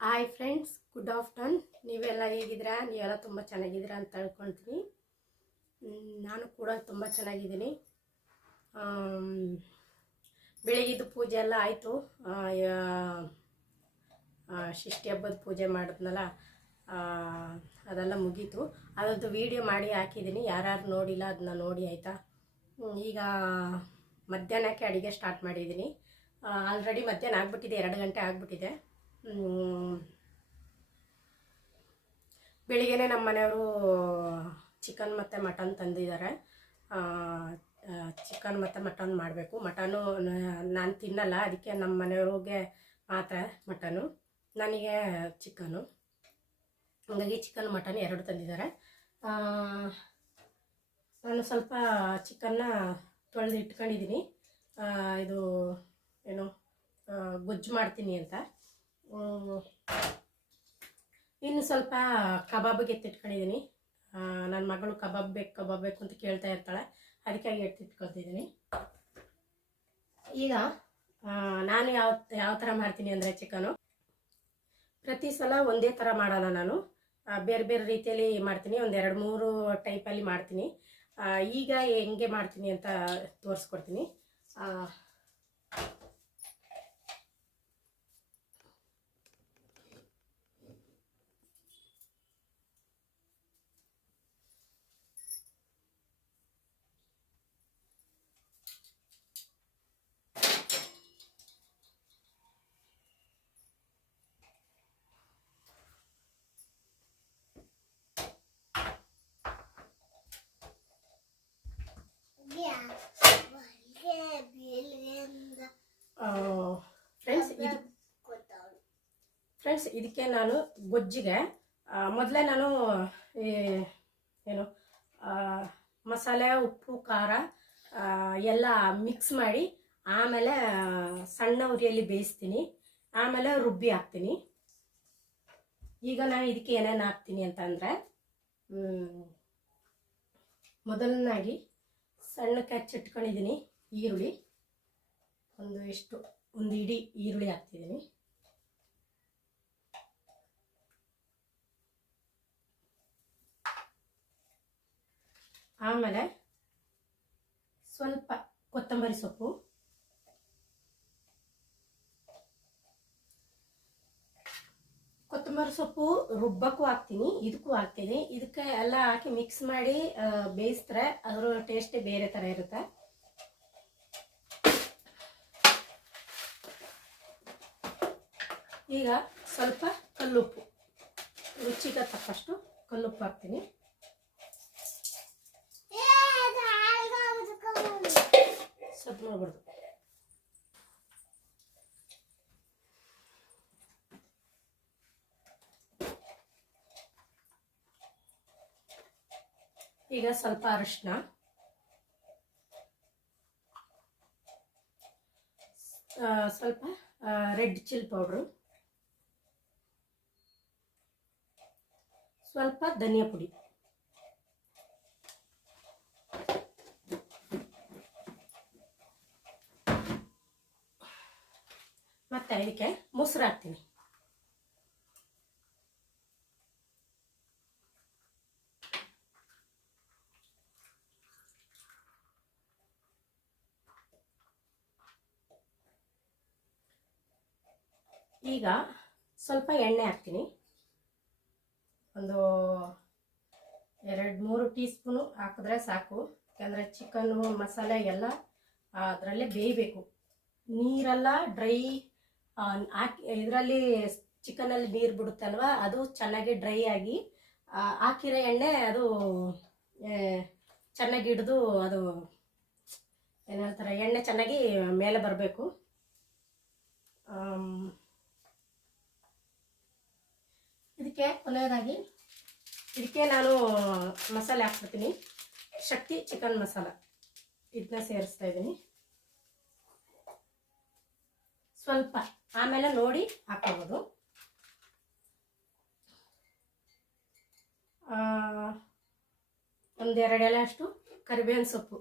Hi friends good afternoon ನೀವೆಲ್ಲ ಹೇಗಿದ್ದೀರಾ? ನೀವೆಲ್ಲ ತುಂಬ ಚೆನ್ನಾಗಿದ್ದೀರಾ ಅಂತ ಹೇಳ್ಕೊಳ್ತೀನಿ ನಾನು ಕೂಡ ತುಂಬ ಚೆನ್ನಾಗಿದ್ದೀನಿ. ಆಮ್, ಬೆಳಗಿದ್ದು ಪೂಜೆ ಎಲ್ಲ ಆಯಿತು. ಷಷ್ಠಿ ಹಬ್ಬದ ಪೂಜೆ ಮಾಡಿದ್ನಲ್ಲ ಅದೆಲ್ಲ ಮುಗೀತು. ಅದರದ್ದು ವೀಡಿಯೋ ಮಾಡಿ ಹಾಕಿದ್ದೀನಿ. ಯಾರ್ಯಾರು ನೋಡಿಲ್ಲ ಅದನ್ನ ನೋಡಿ ಆಯಿತಾ? ಈಗ ಮಧ್ಯಾಹ್ನಕ್ಕೆ ಅಡುಗೆ ಸ್ಟಾರ್ಟ್ ಮಾಡಿದ್ದೀನಿ. ಆಲ್ರೆಡಿ ಮಧ್ಯಾಹ್ನ ಆಗ್ಬಿಟ್ಟಿದೆ ಎರಡು ಗಂಟೆ ಆಗ್ಬಿಟ್ಟಿದೆ. ಹ್ಮ್. ಬೆಳಿಗ್ಗೆನೆ ನಮ್ಮ ಮನೆಯವರು, ಚಿಕನ್ ಮತ್ತು ಮಟನ್ ತಂದಿದ್ದಾರೆ. ಚಿಕನ್ ಮತ್ತು ಮಟನ್ ಮಾಡಬೇಕು. ಮಟನು ನಾನು ತಿನ್ನಲ್ಲ, ಅದಕ್ಕೆ ನಮ್ಮ ಮನೆಯವ್ರಿಗೆ ಮಾತ್ರ ಮಟನು. ನನಗೆ ಚಿಕನು. ಹಾಗಾಗಿ ಚಿಕನ್, ಮಟನ್ ಎರಡು ತಂದಿದ್ದಾರೆ. ನಾನು ಸ್ವಲ್ಪ ಚಿಕನ್ನ ತೊಳೆದು ಇಟ್ಕೊಂಡಿದ್ದೀನಿ. ಇದು, ಏನು ಗೊಜ್ಜು ಮಾಡ್ತೀನಿ ಅಂತ. ಇನ್ನು ಸ್ವಲ್ಪ ಕಬಾಬಿಗೆ ಎತ್ತಿಟ್ಕೊಂಡಿದ್ದೀನಿ ನನ್ನ ಮಗಳು ಕಬಾಬ್ ಬೇಕು ಕಬಾಬ್ ಬೇಕು ಅಂತ ಕೇಳ್ತಾ ಇರ್ತಾಳೆ. ಅದಕ್ಕಾಗಿ ಎತ್ತಿಟ್ಕೊಳ್ತಿದ್ದೀನಿ ಈಗ ನಾನು ಯಾವ ಯಾವ ಥರ ಮಾಡ್ತೀನಿ ಅಂದರೆ ಚಿಕನು. ಪ್ರತಿ ಸಲ ಒಂದೇ ಥರ ಮಾಡಲ್ಲ ನಾನು. ಬೇರೆ ಬೇರೆ ರೀತಿಯಲ್ಲಿ ಮಾಡ್ತೀನಿ. ಒಂದು ಎರಡು ಮೂರು ಟೈಪಲ್ಲಿ ಮಾಡ್ತೀನಿ. ಈಗ ಹೆಂಗೆ ಮಾಡ್ತೀನಿ ಅಂತ ತೋರಿಸ್ಕೊಡ್ತೀನಿ ಆ, ಫ್ರೆಂಡ್ಸ್ ಇದು ಫ್ರೆಂಡ್ಸ್, ಇದಕ್ಕೆ ನಾನು ಗೊಜ್ಜಿಗೆ ಮೊದಲೇ ನಾನು ಏನು ಮಸಾಲೆ, ಉಪ್ಪು, ಖಾರ ಎಲ್ಲ ಮಿಕ್ಸ್ ಮಾಡಿ, ಆಮೇಲೆ ಸಣ್ಣ ಉರಿಯಲ್ಲಿ ಬೇಯಿಸ್ತೀನಿ. ಆಮೇಲೆ ರುಬ್ಬಿ ಹಾಕ್ತೀನಿ. ಈಗ ನಾನು ಇದಕ್ಕೆ ಏನೇನು ಹಾಕ್ತೀನಿ ಅಂತ ಅಂದರೆ ಮೊದಲನಾಗಿ ಸಣ್ಣಕ್ಕೆ ಹಚ್ಚಿಟ್ಕೊಂಡಿದ್ದೀನಿ ಈರುಳ್ಳಿ. ಒಂದು ಎಷ್ಟು, ಒಂದು ಇಡೀ ಈರುಳ್ಳಿ ಹಾಕ್ತಿದ್ದೀನಿ. ಆಮೇಲೆ ಸ್ವಲ್ಪ ಕೊತ್ತಂಬರಿ ಸೊಪ್ಪು. ಕೊತ್ತಂಬರಿ ಸೊಪ್ಪು ರುಬ್ಬಕ್ಕೂ ಹಾಕ್ತೀನಿ, ಇದಕ್ಕೂ ಹಾಕ್ತೀನಿ. ಇದಕ್ಕೆ ಎಲ್ಲ ಹಾಕಿ ಮಿಕ್ಸ್ ಮಾಡಿ ಬೇಯಿಸಿದ್ರೆ ಅದರ ಟೇಸ್ಟೇ ಬೇರೆ ಥರ ಇರುತ್ತೆ. ಈಗ ಸ್ವಲ್ಪ ಕಲ್ಲುಪ್ಪು, ರುಚಿಗೆ ತಕ್ಕಷ್ಟು ಕಲ್ಲುಪ್ಪು ಹಾಕ್ತೀನಿ. ಸ್ವಲ್ಪ ಮಾಡಬಾರ್ದು. ಈಗ ಸ್ವಲ್ಪ ಅರಿಶಿನ. ಸ್ವಲ್ಪ ರೆಡ್ ಚಿಲ್ಲಿ ಪೌಡ್ರು. ಸ್ವಲ್ಪ ಧನಿಯಾ ಪುಡಿ. ಮತ್ತೆ ಇದಕ್ಕೆ ಮೊಸರು ಹಾಕ್ತೀನಿ. ಈಗ ಸ್ವಲ್ಪ ಎಣ್ಣೆ ಹಾಕ್ತೀನಿ. ಒಂದು ಎರಡು ಮೂರು ಟೀ ಸ್ಪೂನು ಹಾಕಿದ್ರೆ ಸಾಕು. ಯಾಕಂದರೆ ಚಿಕನ್ನು ಮಸಾಲೆ ಎಲ್ಲ ಅದರಲ್ಲೇ ಬೇಯಬೇಕು. ನೀರೆಲ್ಲ ಡ್ರೈ ಹಾಕಿ ಇದರಲ್ಲಿ ಚಿಕನಲ್ಲಿ ನೀರು ಬಿಡುತ್ತಲ್ವ, ಅದು ಚೆನ್ನಾಗಿ ಡ್ರೈ ಆಗಿ ಹಾಕಿರೋ ಎಣ್ಣೆ ಅದು ಚೆನ್ನಾಗಿ ಹಿಡಿದು ಅದು ಏನಂತಾರೆ ಎಣ್ಣೆ ಚೆನ್ನಾಗಿ ಮೇಲೆ ಬರಬೇಕು. ಇದಕ್ಕೆ ಕೊನೆಯದಾಗಿ ಇದಕ್ಕೆ ನಾನು ಮಸಾಲೆ ಹಾಕ್ಬಿಡ್ತೀನಿ. ಶಕ್ತಿ ಚಿಕನ್ ಮಸಾಲ. ಇದನ್ನ ಸೇರಿಸ್ತಾ ಇದ್ದೀನಿ. ಸ್ವಲ್ಪ. ಆಮೇಲೆ ನೋಡಿ ಹಾಕೋಬೋದು ಒಂದೆರಡು ಎಲೆ ಅಷ್ಟು ಕರಿಬೇವಿನ ಸೊಪ್ಪು.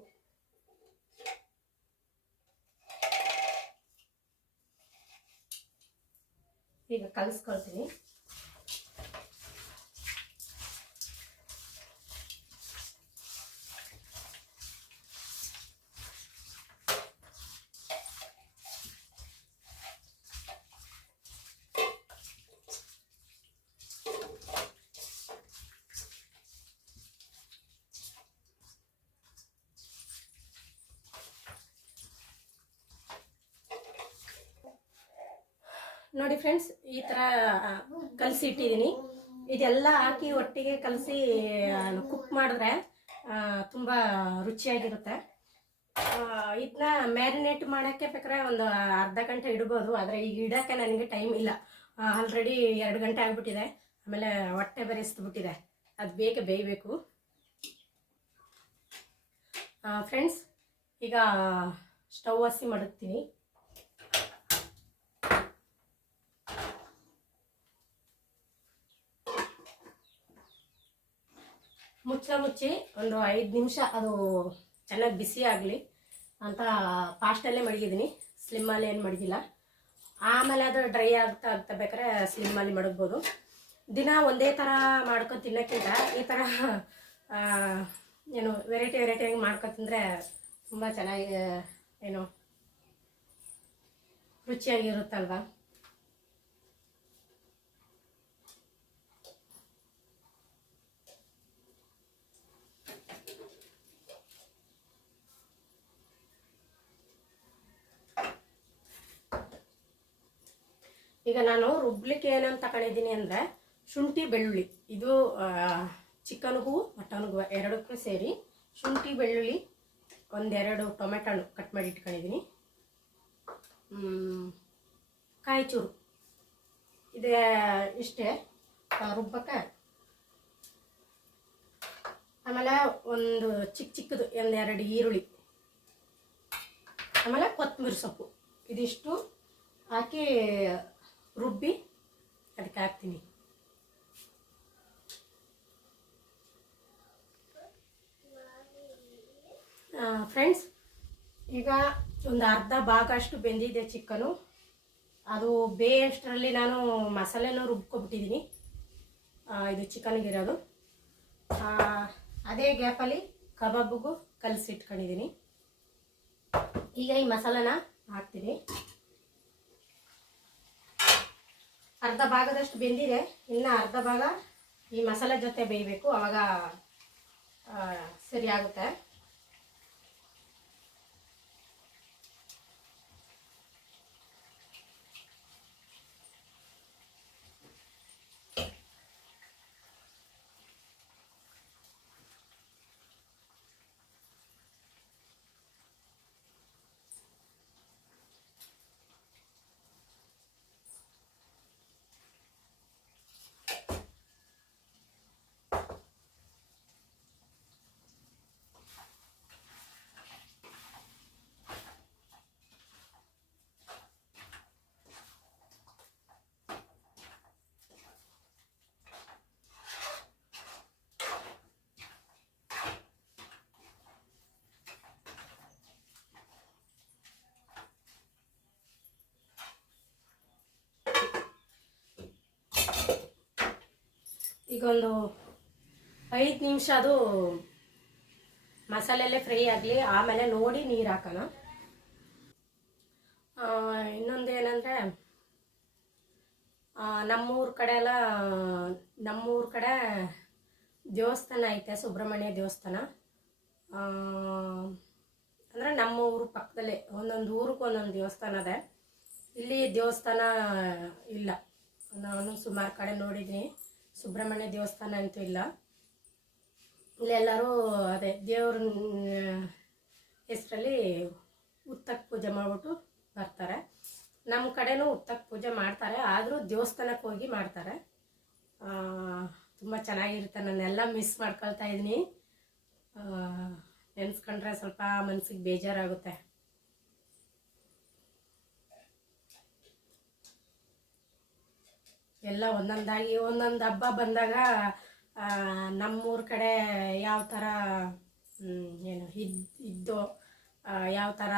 ಈಗ ಕಲಿಸ್ಕೊಳ್ತೀನಿ. ನೋಡಿ ಫ್ರೆಂಡ್ಸ್ ಈ ಥರ ಕಲಸಿ ಇಟ್ಟಿದ್ದೀನಿ. ಇದೆಲ್ಲ ಹಾಕಿ ಒಟ್ಟಿಗೆ ಕಲಸಿ ಕುಕ್ ಮಾಡಿದ್ರೆ ತುಂಬ ರುಚಿಯಾಗಿರುತ್ತೆ. ಇದನ್ನ ಮ್ಯಾರಿನೇಟ್ ಮಾಡೋಕ್ಕೆ ಬೇಕಾದ್ರೆ ಒಂದು ಅರ್ಧ ಗಂಟೆ ಇಡ್ಬೋದು, ಆದರೆ ಈಗ ಇಡೋಕ್ಕೆ ನನಗೆ ಟೈಮ್ ಇಲ್ಲ. ಆಲ್ರೆಡಿ ಎರಡು ಗಂಟೆ ಆಗಿಬಿಟ್ಟಿದೆ. ಆಮೇಲೆ ಹೊಟ್ಟೆ ಬೆರೆಸ್ಬಿಟ್ಟಿದೆ. ಅದು ಬೇಗ ಬೇಯಬೇಕು. ಫ್ರೆಂಡ್ಸ್ ಈಗ ಸ್ಟವ್ ಹಸಿ ಮಾಡುತ್ತೀನಿ. ಮುಚ್ಚ ಮುಚ್ಚಿ ಒಂದು ಐದು ನಿಮಿಷ ಅದು ಚೆನ್ನಾಗಿ ಬಿಸಿ ಆಗಲಿ ಅಂತ ಫಾಸ್ಟಲ್ಲೇ ಮಡಗಿದ್ದೀನಿ. ಸ್ಲಿಮ್ಮಲ್ಲಿ ಏನು ಮಡಗಿಲ್ಲ. ಆಮೇಲೆ ಅದು ಡ್ರೈ ಆಗ್ತಾ ಆಗ್ತಾ ಬೇಕಾದ್ರೆ ಸ್ಲಿಮ್ಮಲ್ಲಿ ಮಡಗ್ಬೋದು. ದಿನ ಒಂದೇ ಥರ ಮಾಡ್ಕೊ ತಿನ್ನೋಕ್ಕಿಂತ ಈ ಥರ ಏನು ವೆರೈಟಿ ವೆರೈಟಿಯಾಗಿ ಮಾಡ್ಕೊ ತಿಂದರೆ ತುಂಬ ಚೆನ್ನಾಗಿ, ಏನು ರುಚಿಯಾಗಿರುತ್ತಲ್ವಾ? ಈಗ ನಾನು ರುಬ್ಲಿಕ್ಕೆ ಏನಂತ ತಗೊಂಡಿದ್ದೀನಿ ಅಂದರೆ ಶುಂಠಿ, ಬೆಳ್ಳುಳ್ಳಿ. ಇದು ಚಿಕನ್ಗೂ ಮಟನ್ಗೂ ಎರಡಕ್ಕೂ ಸೇರಿ ಶುಂಠಿ, ಬೆಳ್ಳುಳ್ಳಿ, ಒಂದೆರಡು ಟೊಮೆಟೊ ಹಣ್ಣು ಕಟ್ ಮಾಡಿ ಇಟ್ಕೊಂಡಿದ್ದೀನಿ ಕಾಯಿಚೂರು. ಇದೇ, ಇಷ್ಟೇ. ರುಬ್ಬಕ್ಕೆ ಆಮೇಲೆ ಒಂದು ಚಿಕ್ಕ ಚಿಕ್ಕದು, ಒಂದೆರಡು ಈರುಳ್ಳಿ. ಆಮೇಲೆ ಕೊತ್ತಂಬರಿ ಸೊಪ್ಪು. ಇದಿಷ್ಟು ಹಾಕಿ ರುಬ್ಬಿ ಅದಕ್ಕೆ ಹಾಕ್ತೀನಿ. ಫ್ರೆಂಡ್ಸ್ ಈಗ ಒಂದು ಅರ್ಧ ಭಾಗ ಅಷ್ಟು ಬೆಂದಿದೆ ಚಿಕನು ಅದು ಬೇಯಷ್ಟರಲ್ಲಿ ನಾನು ಮಸಾಲೆನೂ ರುಬ್ಕೊಬಿಟ್ಟಿದ್ದೀನಿ. ಇದು ಚಿಕನ್ಗಿರೋದು. ಅದೇ ಗ್ಯಾಪಲ್ಲಿ ಕಬಾಬ್ಗೂ ಕಲಸಿಟ್ಕೊಂಡಿದ್ದೀನಿ. ಈಗ ಈ ಮಸಾಲನ ಹಾಕ್ತೀನಿ. ಅರ್ಧ ಭಾಗದಷ್ಟು ಬೆಂದಿದೆ. ಇನ್ನು ಅರ್ಧ ಭಾಗ ಈ ಮಸಾಲೆ ಜೊತೆ ಬೇಯಬೇಕು. ಆವಾಗ ಆ, ಸರಿ ಆಗುತ್ತೆ ಈಗ ಒಂದು ಐದು ನಿಮಿಷ ಅದು ಮಸಾಲೆಲ್ಲೇ ಫ್ರೈ ಆಗಲಿ, ಆಮೇಲೆ ನೋಡಿ ನೀರು ಹಾಕೋಣ. ಇನ್ನೊಂದು ಏನಂದರೆ ನಮ್ಮೂರ ಕಡೆ ಎಲ್ಲ, ನಮ್ಮೂರ ಕಡೆ ದೇವಸ್ಥಾನ ಐತೆ, ಸುಬ್ರಹ್ಮಣ್ಯ ದೇವಸ್ಥಾನ. ಅಂದರೆ ನಮ್ಮ ಊರು ಪಕ್ಕದಲ್ಲೇ, ಒಂದೊಂದು ಊರಿಗೆ ಒಂದೊಂದು ದೇವಸ್ಥಾನ ಇದೆ ಇಲ್ಲಿ ದೇವಸ್ಥಾನ ಇಲ್ಲ. ನಾನು ಸುಮಾರು ಕಡೆ ನೋಡಿದ್ದೀನಿ. ಸುಬ್ರಹ್ಮಣ್ಯ ದೇವಸ್ಥಾನ ಅಂತೂ ಇಲ್ಲ. ಇಲ್ಲೆಲ್ಲರೂ ಅದೇ ದೇವ್ರ ಹೆಸರಲ್ಲಿ ಉತ್ತಕ್ಕೆ ಪೂಜೆ ಮಾಡಿಬಿಟ್ಟು ಬರ್ತಾರೆ. ನಮ್ಮ ಕಡೆನೂ ಉತ್ತಕ್ಕೆ ಪೂಜೆ ಮಾಡ್ತಾರೆ, ಆದರೂ ದೇವಸ್ಥಾನಕ್ಕೆ ಹೋಗಿ ಮಾಡ್ತಾರೆ. ತುಂಬ ಚೆನ್ನಾಗಿರುತ್ತೆ ನಾನೆಲ್ಲ ಮಿಸ್ ಮಾಡ್ಕೊಳ್ತಾ ಇದ್ದೀನಿ. ನೆನೆಸ್ಕೊಂಡ್ರೆ ಸ್ವಲ್ಪ ಮನಸ್ಸಿಗೆ ಬೇಜಾರಾಗುತ್ತೆ. ಎಲ್ಲ ಒಂದೊಂದಾಗಿ, ಒಂದೊಂದು ಹಬ್ಬ ಬಂದಾಗ ನಮ್ಮೂರ ಕಡೆ ಯಾವ ಥರ ಏನು ಇದ್ ಇದ್ದು ಯಾವ ಥರ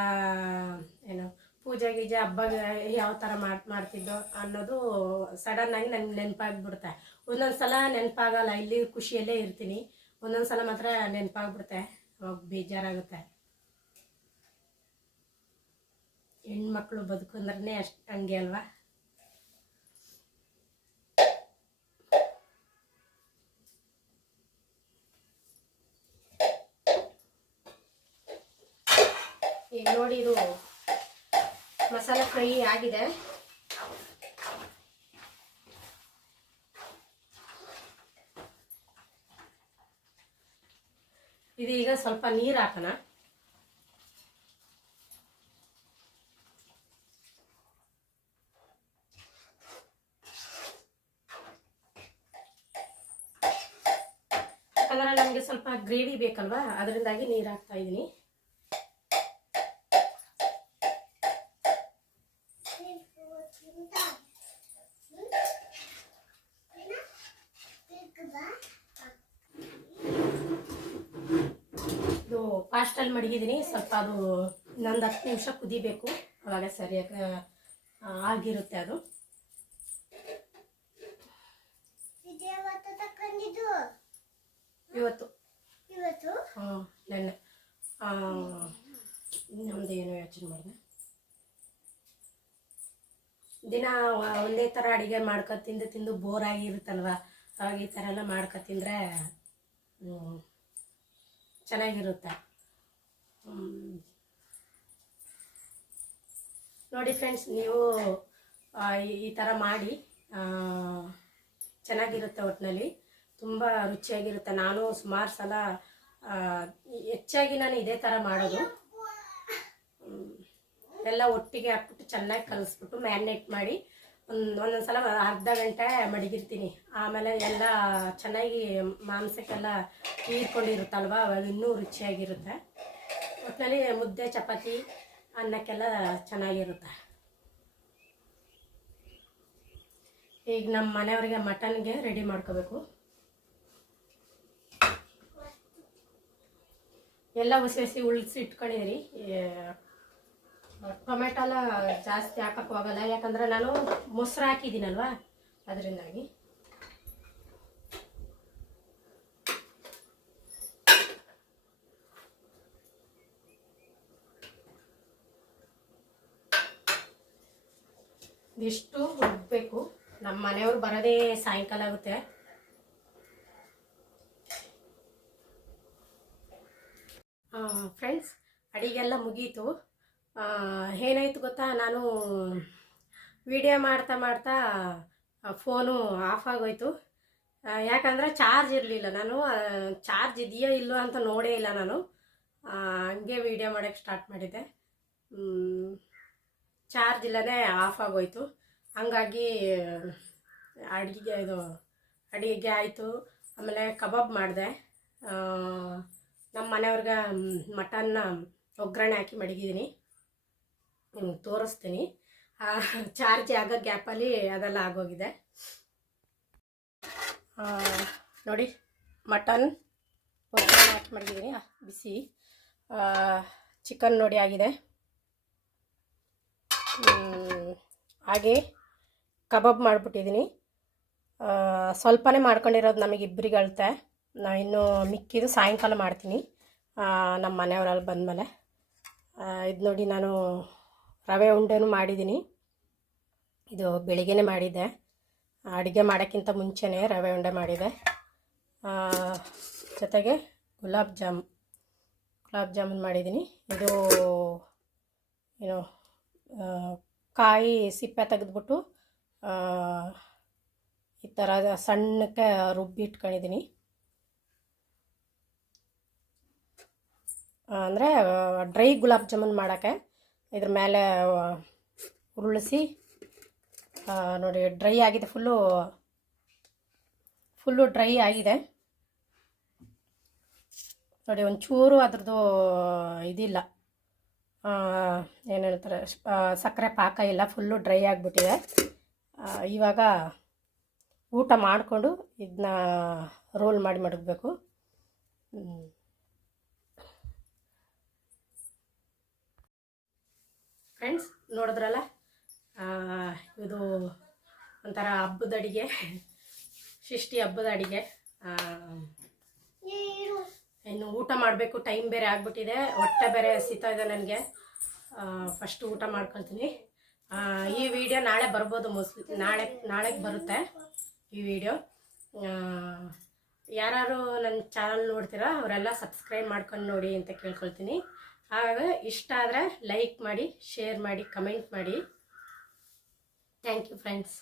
ಏನು ಪೂಜೆ ಗೀಜೆ ಹಬ್ಬ ಯಾವ ಥರ ಮಾಡ್ತಿದ್ದು ಮಾಡ್ತಿದ್ದೋ ಅನ್ನೋದು ಸಡನ್ನಾಗಿ ನನಗೆ ನೆನಪಾಗ್ಬಿಡುತ್ತೆ ಒಂದೊಂದು ಸಲ ನೆನಪಾಗಲ್ಲ, ಇಲ್ಲಿ ಖುಷಿಯಲ್ಲೇ ಇರ್ತೀನಿ. ಒಂದೊಂದು ಸಲ ಮಾತ್ರ ನೆನಪಾಗ್ಬಿಡುತ್ತೆ ಅವಾಗ ಬೇಜಾರಾಗುತ್ತೆ. ಹೆಣ್ಮಕ್ಳು ಬದುಕಂದ್ರೆ ಅಷ್ಟು ಹಂಗೆ ಅಲ್ವಾ ಈಗ ನೋಡಿ ಇದು ಮಸಾಲ ಫ್ರೈ ಆಗಿದೆ. ಇದೀಗ ಸ್ವಲ್ಪ ನೀರು ಹಾಕೋಣ. ಯಾಕಂದ್ರೆ ನಮಗೆ ಸ್ವಲ್ಪ ಗ್ರೇವಿ ಬೇಕಲ್ವಾ? ಅದರಿಂದಾಗಿ ನೀರು ಹಾಕ್ತಾ ಇದ್ದೀನಿ ಇದು ಪಾಸ್ಟಲ್ಲಿ ಮಡಗಿದ್ದೀನಿ. ಸ್ವಲ್ಪ ಅದು ನಂದು ಹತ್ತು ನಿಮಿಷ ಕುದಿಬೇಕು. ಅವಾಗ ಸರಿಯಾಗಿ ಆಗಿರುತ್ತೆ ಅದು. ಇವತ್ತು. ಇವತ್ತು? ಹ್ಞೂ ನೆನ್ನೆ. ನಮ್ದು ಏನು ಯೋಚನೆ ಮಾಡಿದೆ. ದಿನ ಒಂದೇ ಥರ ಅಡುಗೆ ಮಾಡ್ಕೊ ತಿಂದು ತಿಂದು ಬೋರ್ ಆಗಿರುತ್ತಲ್ವ? ಅವಾಗ ಈ ಥರ ಎಲ್ಲ ಮಾಡ್ಕೊ ತಿಂದರೆ ಚೆನ್ನಾಗಿರುತ್ತೆ. ನೋಡಿ ಫ್ರೆಂಡ್ಸ್ ನೀವು ಈ- ಥರ ಮಾಡಿ ಚೆನ್ನಾಗಿರುತ್ತೆ ಒಟ್ಟಿನಲ್ಲಿ ತುಂಬ ರುಚಿಯಾಗಿರುತ್ತೆ. ನಾನು ಸುಮಾರು ಸಲ ಹೆಚ್ಚಾಗಿ ನಾನು ಇದೇ ಥರ ಮಾಡೋದು. ಎಲ್ಲ ಒಟ್ಟಿಗೆ ಹಾಕ್ಬಿಟ್ಟು ಚೆನ್ನಾಗಿ ಕಲಿಸ್ಬಿಟ್ಟು ಮ್ಯಾರಿನೇಟ್ ಮಾಡಿ, ಒಂದು, ಒಂದೊಂದು ಸಲ ಅರ್ಧ ಗಂಟೆ ಮಡಗಿರ್ತೀನಿ. ಆಮೇಲೆ ಎಲ್ಲ ಚೆನ್ನಾಗಿ ಮಾಂಸಕ್ಕೆಲ್ಲ ಹೀರ್ಕೊಂಡಿರುತ್ತಲ್ವ, ಅವಾಗ ಇನ್ನೂ ರುಚಿಯಾಗಿರುತ್ತೆ. ಒಟ್ಟಿನಲ್ಲಿ ಮುದ್ದೆ, ಚಪಾತಿ ಅನ್ನಕ್ಕೆಲ್ಲ ಚೆನ್ನಾಗಿರುತ್ತೆ. ಈಗ ನಮ್ಮ ಮನೆಯವರಿಗೆ ಮಟನ್ಗೆ ರೆಡಿ ಮಾಡ್ಕೋಬೇಕು. ಎಲ್ಲ ಹಸಿ ಹಸಿ ಉಳಿಸಿ ಇಟ್ಕೊಂಡಿದ್ದೀನಿ ಟೊಮೆಟೊ ಜಾಸ್ತಿ ಹಾಕಕ್ಕೆ ಹೋಗಲ್ಲ ಯಾಕಂದ್ರೆ ನಾನು ಮೊಸರು ಹಾಕಿದ್ದೀನಲ್ವಾ? ಅದರಿಂದಾಗಿ. ಇದಿಷ್ಟು ಹೋಗಬೇಕು ನಮ್ಮ ಮನೆಯವ್ರು ಬರೋದೇ ಸಾಯಂಕಾಲ ಆಗುತ್ತೆ. ಫ್ರೆಂಡ್ಸ್ ಅಡಿಗೆಲ್ಲ ಮುಗೀತು. ಏನಾಯ್ತು ಗೊತ್ತಾ? ನಾನು ವಿಡಿಯೋ ಮಾಡ್ತಾ ಮಾಡ್ತಾ ಫೋನು ಆಫ್ ಆಗೋಯ್ತು. ಯಾಕಂದರೆ ಚಾರ್ಜ್ ಇರಲಿಲ್ಲ ನಾನು. ಚಾರ್ಜ್ ಇದೆಯೋ ಇಲ್ಲೋ ಅಂತ ನೋಡೇ ಇಲ್ಲ ನಾನು. ಹಂಗೆ ವಿಡಿಯೋ ಮಾಡೋಕ್ಕೆ ಸ್ಟಾರ್ಟ್ ಮಾಡಿದ್ದೆ. ಚಾರ್ಜ್ ಇಲ್ಲದೆ ಆಫ್ ಆಗೋಯ್ತು. ಹಂಗಾಗಿ ಅಡುಗೆ ಇದು ಅಡುಗೆ ಆಯಿತು. ಆಮೇಲೆ ಕಬಾಬ್ ಮಾಡಿದೆ. ನಮ್ಮ ಮನೆಯವ್ರಿಗೆ ಮಟನ್ನ ಒಗ್ಗರಣೆ ಹಾಕಿ ಮಡಗಿದ್ದೀನಿ. ತೋರಿಸ್ತೀನಿ. ಚಾರ್ಜ್ ಆಗೋ ಗ್ಯಾಪಲ್ಲಿ ಅದೆಲ್ಲ ಆಗೋಗಿದೆ. ನೋಡಿ, ಮಟನ್ ಒಗ್ಗರಣೆ ಹಾಕಿ ಮಡಗಿದ್ದೀನಿ. ಬಿಸಿ. ಚಿಕನ್ ನೋಡಿ ಆಗಿದೆ. ಹಾಗೆ ಕಬಾಬ್ ಮಾಡಿಬಿಟ್ಟಿದ್ದೀನಿ. ಸ್ವಲ್ಪನೇ ಮಾಡ್ಕೊಂಡಿರೋದು ನಮಗಿಬ್ಬರಿಗೆ ಅಳತೆ ನಾ ಇನ್ನು ಮಿಕ್ಕಿದು ಸಾಯಂಕಾಲ ಮಾಡ್ತೀನಿ. ನಮ್ಮ ಮನೆಯವರಲ್ಲಿ ಬಂದಮೇಲೆ. ಇದು ನೋಡಿ ನಾನು ರವೆ ಉಂಡೆನೂ ಮಾಡಿದ್ದೀನಿ. ಇದು ಬೆಳಿಗ್ಗೆನೇ ಮಾಡಿದ್ದೆ. ಅಡುಗೆ ಮಾಡೋಕ್ಕಿಂತ ಮುಂಚೆನೇ ರವೆ ಉಂಡೆ ಮಾಡಿದೆ ಜೊತೆಗೆ ಗುಲಾಬ್ ಜಾಮ್, ಗುಲಾಬ್ ಜಾಮೂನ್ ಮಾಡಿದ್ದೀನಿ. ಇದು, ಏನು ಕಾಯಿ ಸಿಪ್ಪೆ ತೆಗೆದ್ಬಿಟ್ಟು ಈ ಥರ ಸಣ್ಣಕ್ಕೆ ರುಬ್ಬಿ ಇಟ್ಕೊಂಡಿದ್ದೀನಿ. ಅಂದರೆ ಡ್ರೈ ಗುಲಾಬ್ ಜಾಮೂನ್ ಮಾಡೋಕ್ಕೆ ಇದ್ರ ಮೇಲೆ ಉರುಳಿಸಿ ನೋಡಿ, ಡ್ರೈ ಆಗಿದೆ, ಫುಲ್ಲು ಫುಲ್ಲು ಡ್ರೈ ಆಗಿದೆ. ನೋಡಿ, ಒಂಚೂರು ಅದ್ರದ್ದು ಇದಿಲ್ಲ. ಏನು ಹೇಳ್ತಾರೆ ಸಕ್ಕರೆ ಪಾಕ ಇಲ್ಲ ಫುಲ್ಲು ಡ್ರೈ ಆಗಿಬಿಟ್ಟಿದೆ. ಇವಾಗ ಊಟ ಮಾಡಿಕೊಂಡು ಇದನ್ನ ರೋಲ್ ಮಾಡಿ ಮಡಗಬೇಕು. ಫ್ರೆಂಡ್ಸ್ ನೋಡಿದ್ರಲ್ಲ? ಇದು ಒಂಥರ ಹಬ್ಬದ ಅಡಿಗೆ ಸೃಷ್ಟಿ ಹಬ್ಬದ ಅಡಿಗೆ. ಇನ್ನು ಊಟ ಮಾಡಬೇಕು ಟೈಮ್ ಬೇರೆ ಆಗ್ಬಿಟ್ಟಿದೆ. ಹೊಟ್ಟೆ ಬೇರೆ ಹಸಿತಾ ಇದೆ ನನಗೆ. ಫಸ್ಟ್ ಊಟ ಮಾಡ್ಕೊಳ್ತೀನಿ. ಈ ವಿಡಿಯೋ ನಾಳೆ ಬರ್ಬೋದು ಮೋಸ್ ನಾಳೆ, ನಾಳೆಗೆ ಬರುತ್ತೆ ಈ ವಿಡಿಯೋ ಯಾರು ನನ್ನ ಚಾನಲ್ ನೋಡ್ತೀರಾ, ಅವರೆಲ್ಲ ಸಬ್ಸ್ಕ್ರೈಬ್ ಮಾಡ್ಕೊಂಡು ನೋಡಿ ಅಂತ ಕೇಳ್ಕೊಳ್ತೀನಿ. ಹಾಗಾಗಿ ಇಷ್ಟ ಆದರೆ ಲೈಕ್ ಮಾಡಿ ಶೇರ್ ಮಾಡಿ ಕಮೆಂಟ್ ಮಾಡಿ. Thank you friends